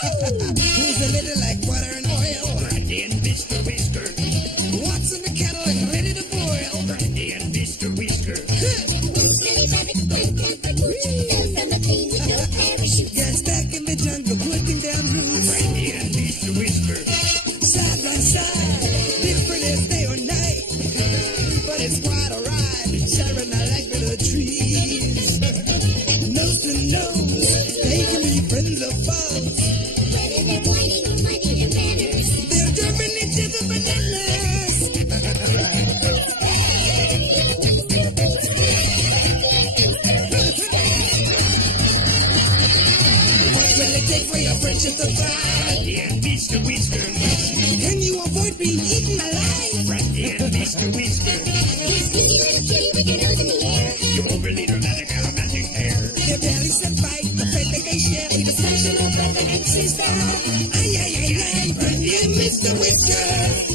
Who's a little like butter and oil? Brandy and Mr. Whiskers. What's in the kettle and ready to boil? Brandy and Mr. Whiskers. Got stuck in the jungle, putting down roots. Brandy and Mr. Whiskers. Side by side, different as day or night. But it's quite a ride, sharing I like the trees. Nose to nose, they can be friends or foes. Whether they're whining or minding their manners, They're driving each other bananas. What will it take for your friendship to thrive? Brandy and Mr. Whiskers. Can you avoid being eaten alive? Brandy and Mr. Whiskers. you skinny little kitty with your nose in the air. You overly dramatic aromatic hair. Their bellies that bite, the faith that they share, the sensational brother and sister. Ay, ay, ay, ay, Brandy and Mr. Whiskers.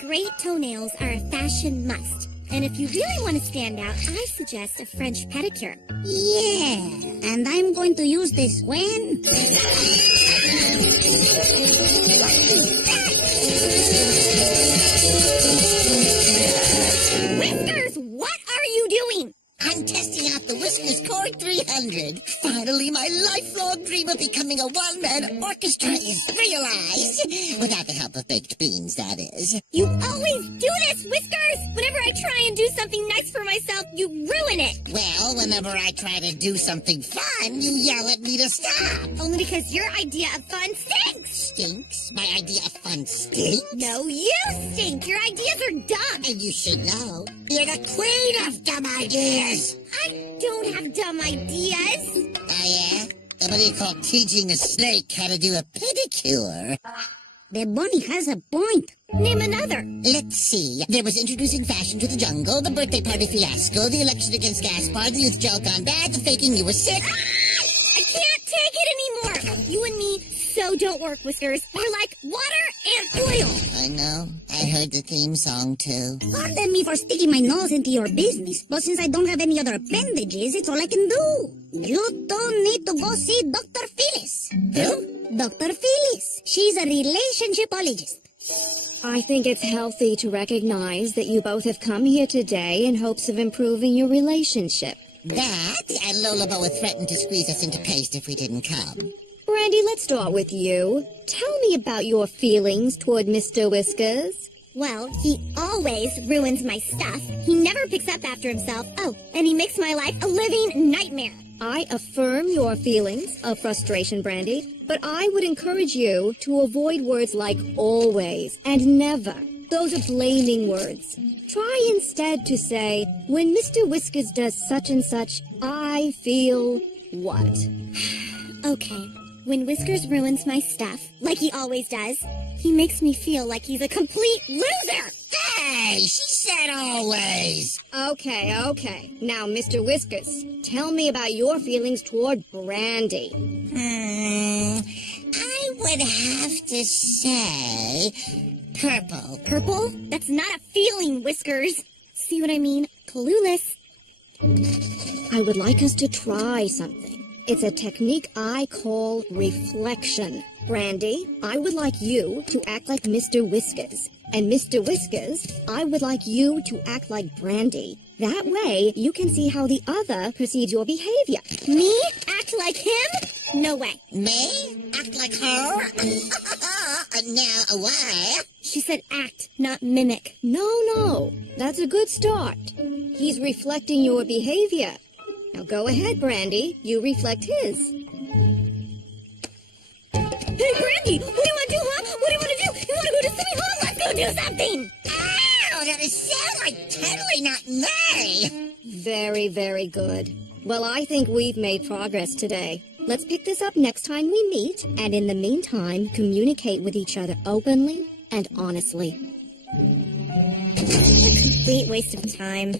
Great toenails are a fashion must. And if you really want to stand out, I suggest a French pedicure. Yeah, and I'm going to use this when? Whiskers, what are you doing? I'm testing out the Whiskers Core 300. Finally, my lifelong dream of becoming a one-man orchestra is realized. Without the help of baked beans, that is. You always do this, Whiskers! Whenever I try and do something nice for myself, you ruin it! Well, whenever I try to do something fun, you yell at me to stop. Only because your idea of fun stinks! Stinks? My idea of fun stinks? No, you stink! Your ideas are dumb! And you should know. You're the queen of dumb ideas. I don't have dumb ideas! Oh, yeah? What do you call teaching a snake how to do a pedicure? The bunny has a point. Name another. Let's see. There was introducing fashion to the jungle, the birthday party fiasco, the election against Gaspar, the youth gel gone bad, the faking you were sick. I can't take it anymore! You and me so don't work, Whiskers. We're like water and oil! I know. I heard the theme song, too. Pardon me for sticking my nose into your business, but since I don't have any other appendages, it's all I can do. You don't need to go see Dr. Phyllis. Who? Dr. Phyllis. She's a relationshipologist. I think it's healthy to recognize that you both have come here today in hopes of improving your relationship. That, and Lola would threaten to squeeze us into paste if we didn't come. Brandy, let's start with you. Tell me about your feelings toward Mr. Whiskers. Well, he always ruins my stuff. He never picks up after himself. Oh, and he makes my life a living nightmare. I affirm your feelings of frustration, Brandy, but I would encourage you to avoid words like always and never. Those are blaming words. Try instead to say, when Mr. Whiskers does such and such, I feel what? Okay, when Whiskers ruins my stuff, like he always does, he makes me feel like he's a complete loser! Hey, she said always. Okay. Now, Mr. Whiskers, tell me about your feelings toward Brandy. I would have to say purple. Purple? That's not a feeling, Whiskers. See what I mean? Clueless. I would like us to try something. It's a technique I call reflection. Brandy, I would like you to act like Mr. Whiskers. And Mr. Whiskers, I would like you to act like Brandy. That way, you can see how the other perceives your behavior. Me? Act like him? No way. Me? Act like her? Now, why? She said act, not mimic. No. That's a good start. He's reflecting your behavior. Now go ahead, Brandy. You reflect his. Hey, Brandy! What do you want to do, huh? What do you want to do? You want to go to Swimming Hall? Let's go do something! Ow, that sounds like totally not me. Very, very good. Well, I think we've made progress today. Let's pick this up next time we meet, and in the meantime, communicate with each other openly and honestly. Complete waste of time.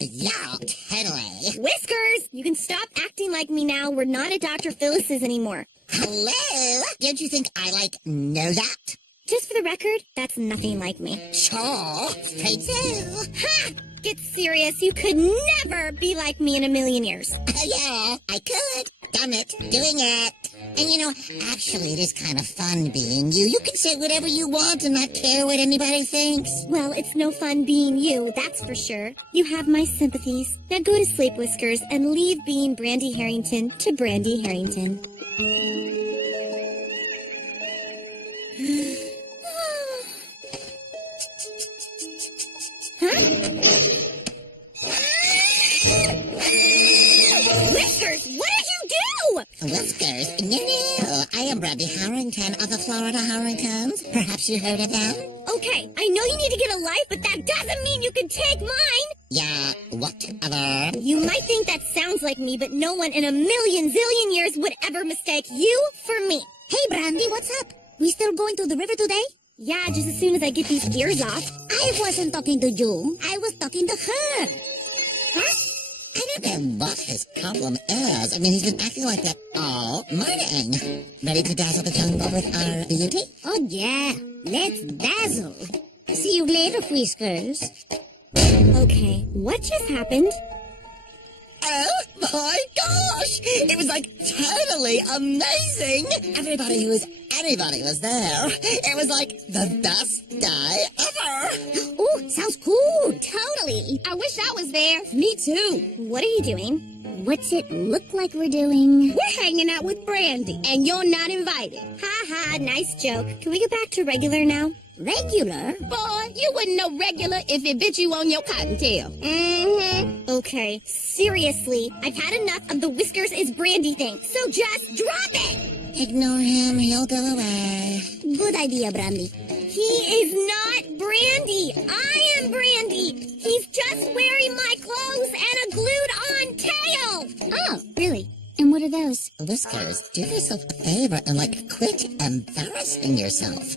Yeah, totally. Whiskers! You can stop acting like me now. We're not at Dr. Phyllis's anymore. Hello? Don't you think I, know that? Just for the record, that's nothing like me. Sure, afraid so. Ha! Get serious. You could never be like me in a million years. Yeah, I could. Done it. Doing it. And you know, actually, it is kind of fun being you. You can say whatever you want and not care what anybody thinks. Well, it's no fun being you, that's for sure. You have my sympathies. Now go to sleep, Whiskers, and leave being Brandy Harrington to Brandy Harrington. Whiskers, what did you do? Whiskers? No. I am Brandy Harrington of the Florida Harringtons. Perhaps you heard of them? Okay, I know you need to get a life, but that doesn't mean you can take mine. Yeah, whatever. You might think that sounds like me, but no one in a million zillion years would ever mistake you for me. Hey, Brandy, what's up? We still going to the river today? Yeah, just as soon as I get these ears off. I wasn't talking to you. I was talking to her. Huh? I don't know what his problem is. I mean, he's been acting like that all morning. Ready to dazzle the jungle with our beauty? Oh, yeah. Let's dazzle. See you later, Whiskers. Okay, what just happened? Oh my gosh! It was like totally amazing! Everybody who was anybody was there. It was like the best day ever! Oh, sounds cool. Totally. I wish I was there. Me too. What are you doing? What's it look like we're doing? We're hanging out with Brandy, and you're not invited. Ha ha, nice joke. Can we get back to regular now? Regular? Boy, you wouldn't know regular if it bit you on your cottontail. Mm-hmm. Okay, seriously, I've had enough of the Whiskers is Brandy thing, so just drop it! Ignore him, he'll go away. Good idea, Brandy. He is not Brandy! I am Brandy! He's just wearing my clothes and a glued-on tail! Oh, really? And what are those? Whiskers, do yourself a favor and, quit embarrassing yourself.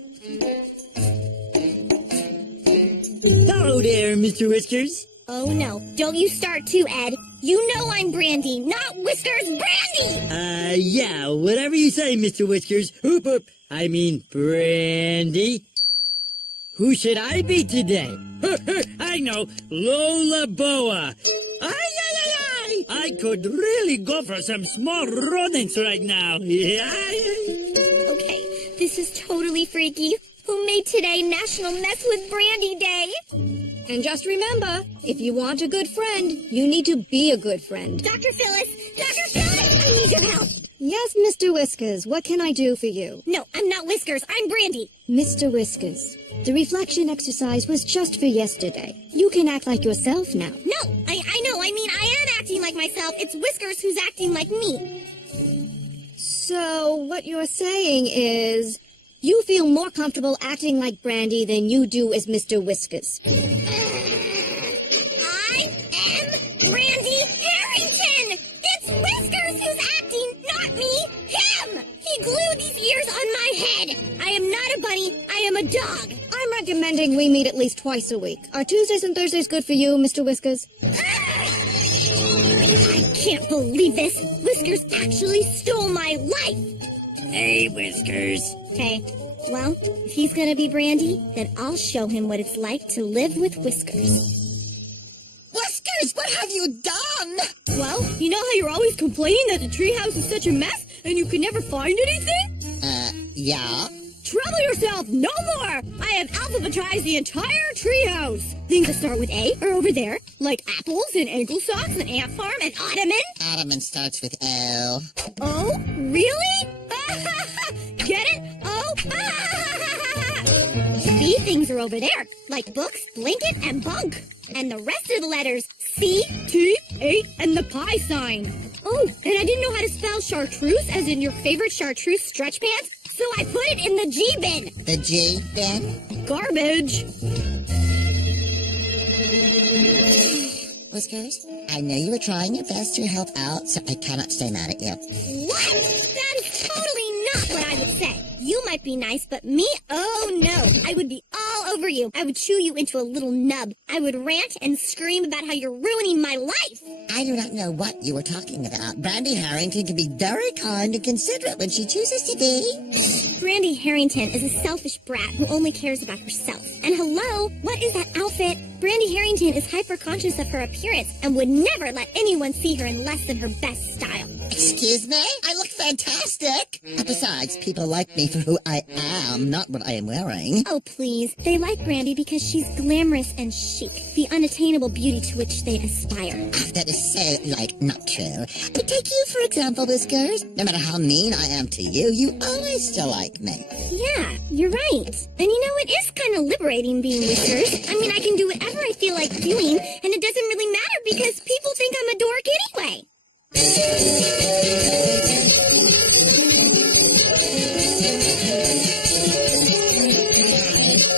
Hello there, Mr. Whiskers. Oh no, don't you start too, Ed. You know I'm Brandy, not Whiskers Brandy! Yeah, whatever you say, Mr. Whiskers. Hoop hoop. I mean, Brandy. Who should I be today? I know, Lola Boa. Ay, ay, ay, ay. I could really go for some small rodents right now. Okay, this is totally freaky. Who made today National Mess with Brandy Day? And just remember, if you want a good friend, you need to be a good friend. Dr. Phyllis! Dr. Phyllis! I need your help! Yes, Mr. Whiskers, what can I do for you? No, I'm not Whiskers. I'm Brandy. Mr. Whiskers, the reflection exercise was just for yesterday. You can act like yourself now. No, I know. I mean, I am acting like myself. It's Whiskers who's acting like me. So, what you're saying is, you feel more comfortable acting like Brandy than you do as Mr. Whiskers. I am Brandy Harrington! It's Whiskers who's acting, not me! Him! He glued these ears on my head! I am not a bunny, I am a dog! I'm recommending we meet at least twice a week. Are Tuesdays and Thursdays good for you, Mr. Whiskers? I can't believe this! Whiskers actually stole my life! Hey, Whiskers. Hey, well, if he's gonna be Brandy, then I'll show him what it's like to live with Whiskers. Whiskers, what have you done? Well, you know how you're always complaining that the treehouse is such a mess and you can never find anything? Yeah? Trouble yourself no more! I have alphabetized the entire treehouse. Things that start with A are over there, like apples and ankle socks and ant farm and ottoman. Ottoman starts with L. Oh, really? Get it? Oh, B things are over there, like books, blanket, and bunk. And the rest of the letters, C, T, 8, and the pi sign. Oh, and I didn't know how to spell chartreuse, as in your favorite chartreuse stretch pants, so I put it in the G bin. The G bin? garbage. Whiskers, I know you were trying your best to help out, so I cannot stay mad at you. What? That is totally not what I would say. You might be nice, but me? Oh no. I would be all over you. I would chew you into a little nub. I would rant and scream about how you're ruining my life. I do not know what you were talking about. Brandy Harrington can be very kind and considerate when she chooses to be. Brandy Harrington is a selfish brat who only cares about herself. And hello, what is that outfit? Brandy Harrington is hyper-conscious of her appearance and would never let anyone see her in less than her best style. Excuse me? I look fantastic. Besides, people like me for who I am, not what I am wearing. Oh, please. They like Brandy because she's glamorous and chic, the unattainable beauty to which they aspire. That is so, not true. But take you, for example, Whiskers. No matter how mean I am to you, you always still like me. Yeah, you're right. And you know, it is kind of liberating being Whiskers. I mean, I can do whatever I feel like doing, and it doesn't really matter because people think I'm a dork anyway.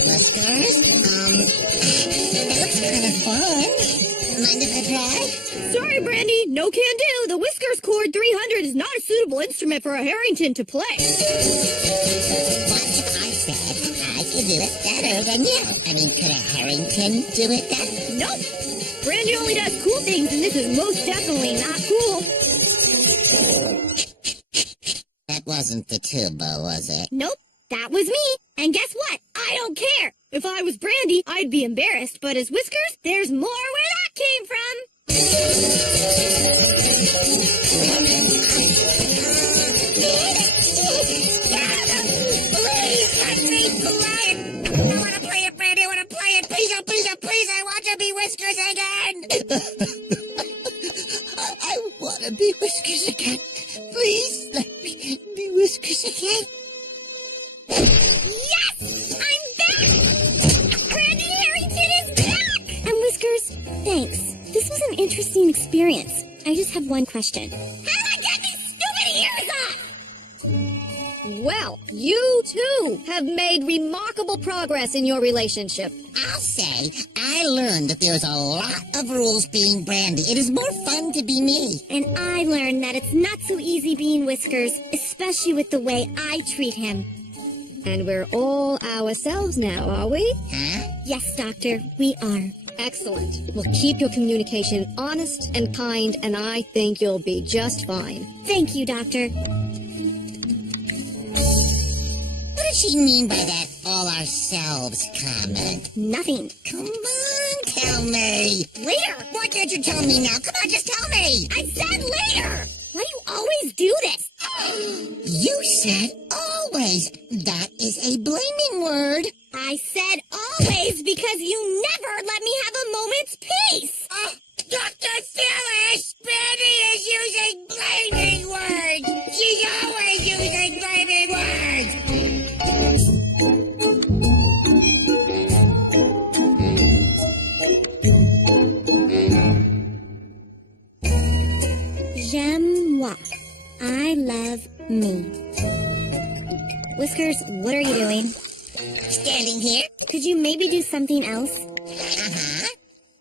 Whiskers, that looks kind of fun. Mind if I try? Sorry, Brandy, no can do. The Whiskers Chord 300 is not a suitable instrument for a Harrington to play. What if I said I could do it better than you? I mean, could a Harrington do it then? Nope. Brandy only does cool things, and this is most definitely not cool. That wasn't the tuba, was it? Nope, that was me. And guess what? I don't care. If I was Brandy, I'd be embarrassed, but as Whiskers, there's more where that came from. Please let me play it! I want to play it, Brandy. I want to play it. Please, oh, please, oh, please. I want to be Whiskers again. I want to be Whiskers again. Please let me be Whiskers again. Yes! I'm back! Brandy Harrington is back! And Whiskers, thanks. This was an interesting experience. I just have one question. How do I get these stupid ears off? Well, you too have made remarkable progress in your relationship. I'll say, I learned that there's a lot of rules being Brandy. It is more fun to be me. And I learned that it's not so easy being Whiskers, especially with the way I treat him. And we're all ourselves now, are we? Huh? Yes, Doctor, we are. Excellent. Well, keep your communication honest and kind, and I think you'll be just fine. Thank you, Doctor. What does she mean by that all ourselves comment? Nothing. Come on, tell me. Later! Why can't you tell me now? Come on, just tell me. I said later! Why do you always do this? You said always. That is a blaming word. I said always because you never let me have a moment's peace! Dr. Phyllis! Brandy is using blaming words! She's always using blaming words! J'aime moi. I love me. Whiskers, what are you doing? Standing here. Could you maybe do something else?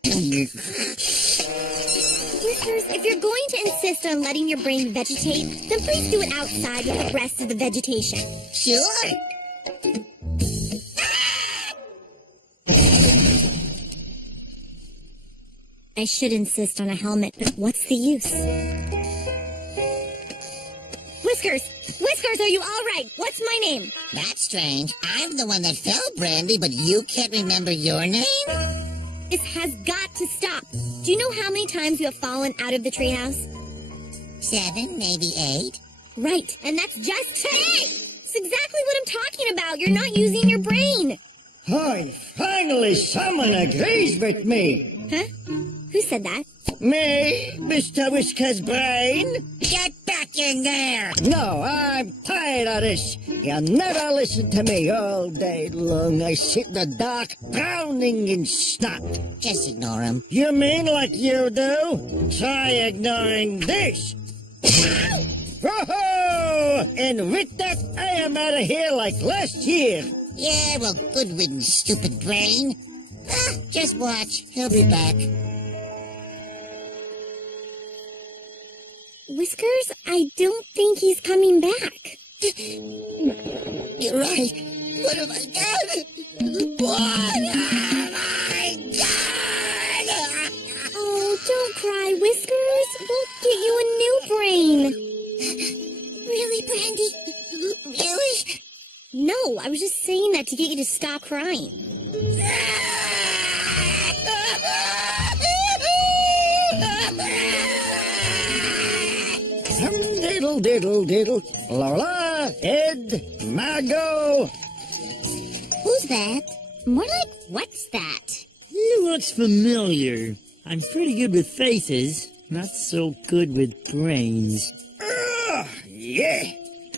Whiskers, if you're going to insist on letting your brain vegetate, then please do it outside with the rest of the vegetation. Sure. I should insist on a helmet, but what's the use? Whiskers! Whiskers, are you all right? What's my name? That's strange. I'm the one that fell, Brandy, but you can't remember your name? This has got to stop. Do you know how many times you have fallen out of the treehouse? 7, maybe 8. Right, and that's just today! It's exactly what I'm talking about. You're not using your brain. Hi, finally someone agrees with me. Huh? Who said that? Me, Mr. Whiskers Brain? Get back in there! No, I'm tired of this. You never listen to me all day long. I sit in the dark, drowning in snot. Just ignore him. You mean like you do? Try ignoring this. Whoa! And with that, I am out of here like last year. Yeah, well, good riddance, stupid brain. Just watch. He'll be back. Whiskers, I don't think he's coming back. You're right. What have I done? Why? crying. Diddle, diddle, diddle. Lola, Ed, Margot. Who's that? More like, what's that? He looks familiar. I'm pretty good with faces, not so good with brains. Yeah.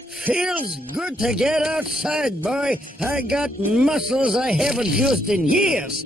Feels good to get outside, boy. I got muscles I haven't used in years.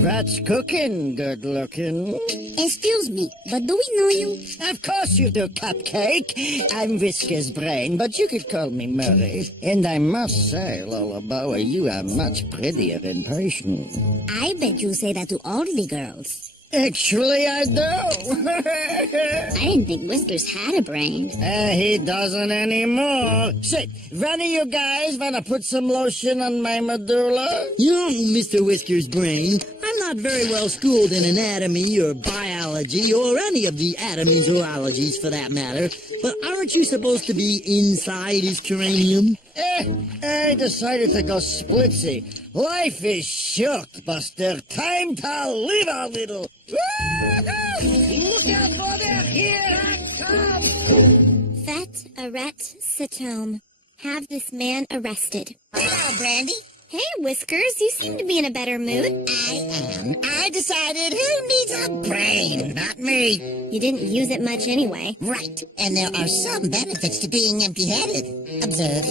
That's cooking, good looking. Excuse me, but do we know you? Of course you do, Cupcake. I'm Whiskers' brain, but you could call me Murray. And I must say, Lola Boa, you are much prettier in person. I bet you say that to all the girls. Actually, I do. I didn't think Whiskers had a brain. He doesn't anymore. Say, one of you guys wanna put some lotion on my medulla? You know, Mr. Whiskers' brain, I'm not very well schooled in anatomy or biology or any of the atomies or ologies for that matter, but aren't you supposed to be inside his cranium? I decided to go splitsy. Life is short, Buster. Time to live a little. Woo-hoo! Look out for that! Here I come! Fet arret satome. Have this man arrested. Hello, Brandy. Hey, Whiskers, you seem to be in a better mood. I am. I decided who needs a brain? Not me. You didn't use it much anyway. Right. And there are some benefits to being empty-headed. Observe.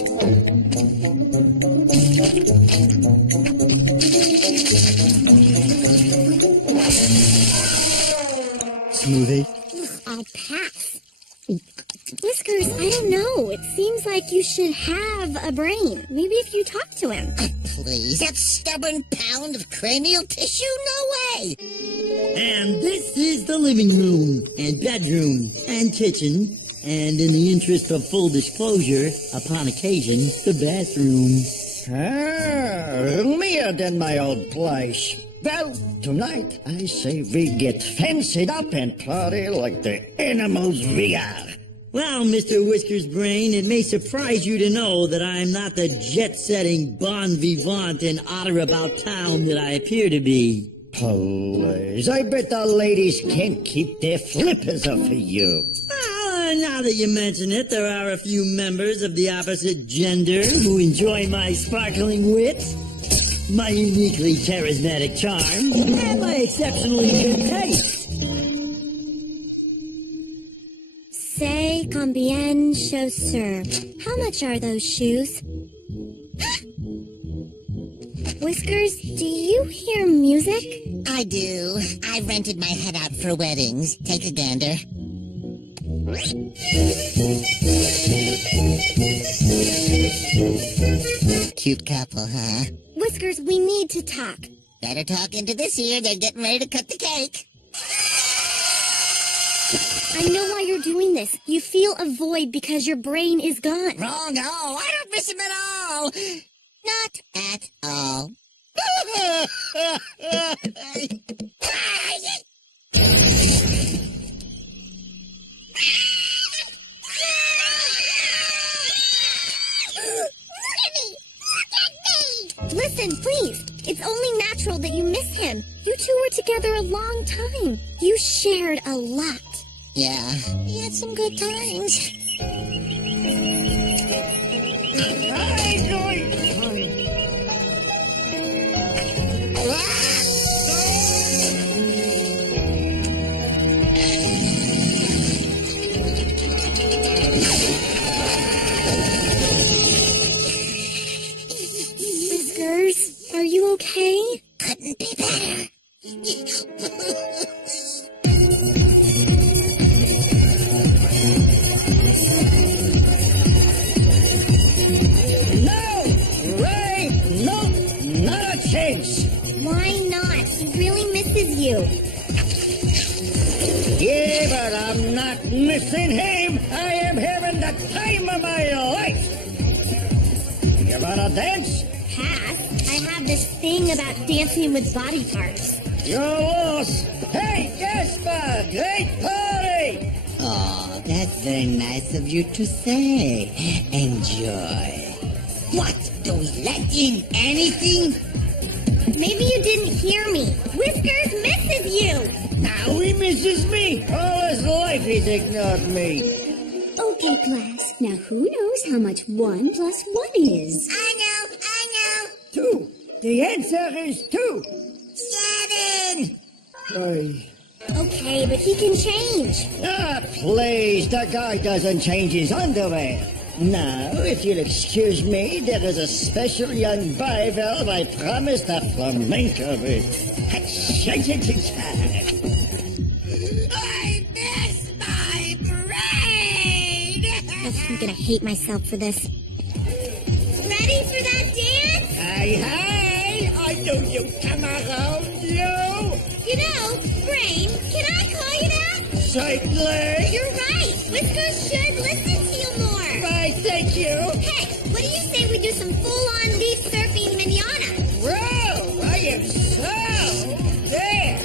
Smoothie. I'll pass. Whiskers, I don't know. It seems like you should have a brain. Maybe if you talk to him. Please, that stubborn pound of cranial tissue? No way. And this is the living room, and bedroom, and kitchen, and in the interest of full disclosure, upon occasion, the bathroom. Roomier than my old place. Well, tonight I say we get fancied up and party like the animals we are. Well, Mr. Whiskers' brain, it may surprise you to know that I'm not the jet-setting bon vivant and otter-about-town that I appear to be. Please, I bet the ladies can't keep their flippers up for you. Well, now that you mention it, there are a few members of the opposite gender who enjoy my sparkling wit, my uniquely charismatic charm, and my exceptionally good taste. C'est combien chaussures? How much are those shoes? Whiskers, do you hear music? I do. I rented my head out for weddings. Take a gander. Cute couple, huh? Whiskers, we need to talk. Better talk into this ear. They're getting ready to cut the cake. I know why you're doing this. You feel a void because your brain is gone. Wrong. Oh, I don't miss him at all. Not at all. Listen, please. It's only natural that you miss him. You two were together a long time. You shared a lot. Yeah, we had some good times. Whiskers, are you okay? Couldn't be better. Why not? He really misses you. Yeah, but I'm not missing him. I am having the time of my life. You wanna dance? Pass. I have this thing about dancing with body parts. You're lost. Hey, Gaspar, great party. Oh, that's very nice of you to say. Enjoy. What? Do we let in anything? Maybe you didn't hear me. Whiskers misses you. Now he misses me. All his life he's ignored me. Okay, class. Now who knows how much 1 plus 1 is? I know. 2. The answer is 2. 7. Aye. Okay, but he can change. Ah, please, the guy doesn't change his underwear. Now, if you'll excuse me, there is a special young bivalve I promised a flamenco with. I missed my brain! I'm gonna hate myself for this. Ready for that dance? Hey, I knew you'd come around, you! You know, Brain, can I call you that? Certainly! You're right. Whiskers should listen to you more. Right, thank you! Hey, what do you say we do some full-on leaf surfing manana? Whoa, I am so there!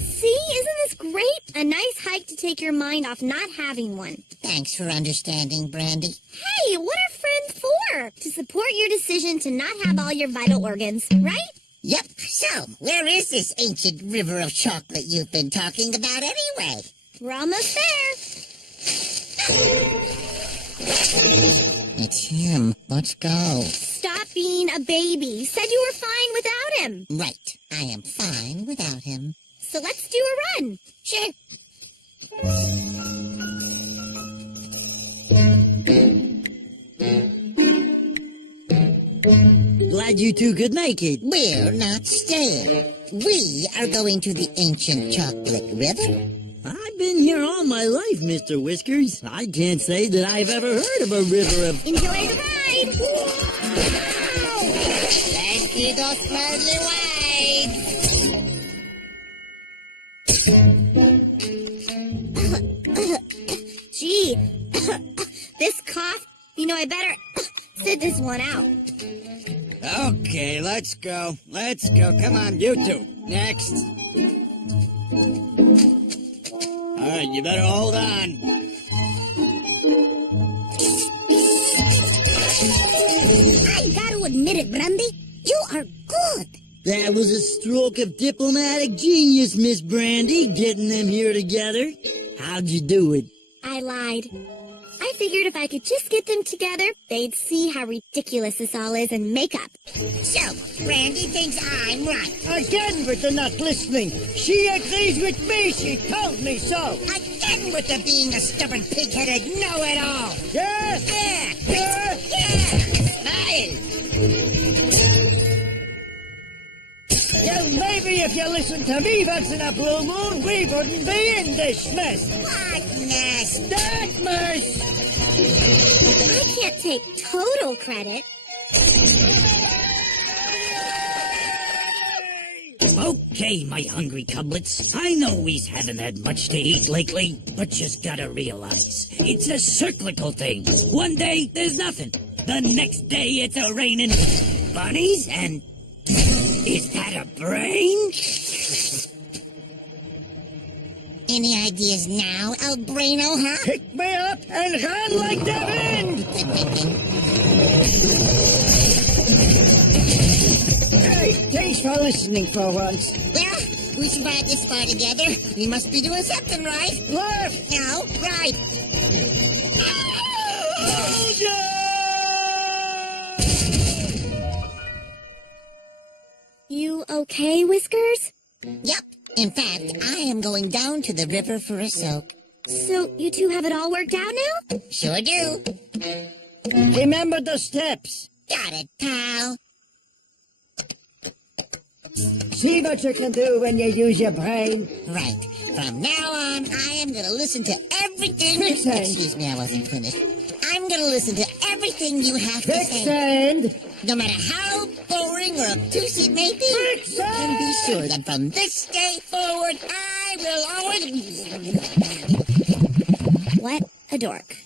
See, isn't this great? A nice hike to take your mind off not having one. Thanks for understanding, Brandy. Hey, what are friends for? To support your decision to not have all your vital organs, right? Yep, so, where is this ancient river of chocolate you've been talking about anyway? We're almost there. It's him. Let's go. Stop being a baby. You said you were fine without him. Right, I am fine without him. So let's do a run. Sure. Glad you two could make it. We're not staying. We are going to the ancient chocolate river. I've been here all my life, Mr. Whiskers. I can't say that I've ever heard of a river of... Enjoy the ride. Thank you, those smartly wide. Gee, this cough, I better sit this one out. Okay, let's go. Let's go. Come on, you two. Next. All right, you better hold on. I gotta admit it, Brandy. You are good. That was a stroke of diplomatic genius, Miss Brandy, getting them here together. How'd you do it? I lied. I figured if I could just get them together, they'd see how ridiculous this all is and make up. So, Brandy thinks I'm right. Again with the not listening. She agrees with me. She told me so. Again with the being a stubborn pig-headed know-it-all. Yes. Yeah. Smile. Well, maybe if you listened to me once in a blue moon, we wouldn't be in this mess. What mess? That mess. I can't take total credit. Okay, my hungry cublets. I know we haven't had much to eat lately, but just gotta realize it's a cyclical thing. One day there's nothing. The next day it's a raining bunnies and... Is that a brain? Any ideas now, El Braino, huh? Pick me up and run like the wind. Hey, thanks for listening for once. Well, we survived this far together. We must be doing something right. Left. No, right. You okay, Whiskers? Yep. In fact, I am going down to the river for a soak. So you two have it all worked out now? Sure do. Remember the steps. Got it, pal. See what you can do when you use your brain. Right. From now on, I am going to listen to everything... Quicksand. Excuse me, I wasn't finished. I'm going to listen to everything you have to say. Quicksand. No matter how boring or obtuse it may be. Quicksand. And be sure that from this day forward, I will always... What a dork.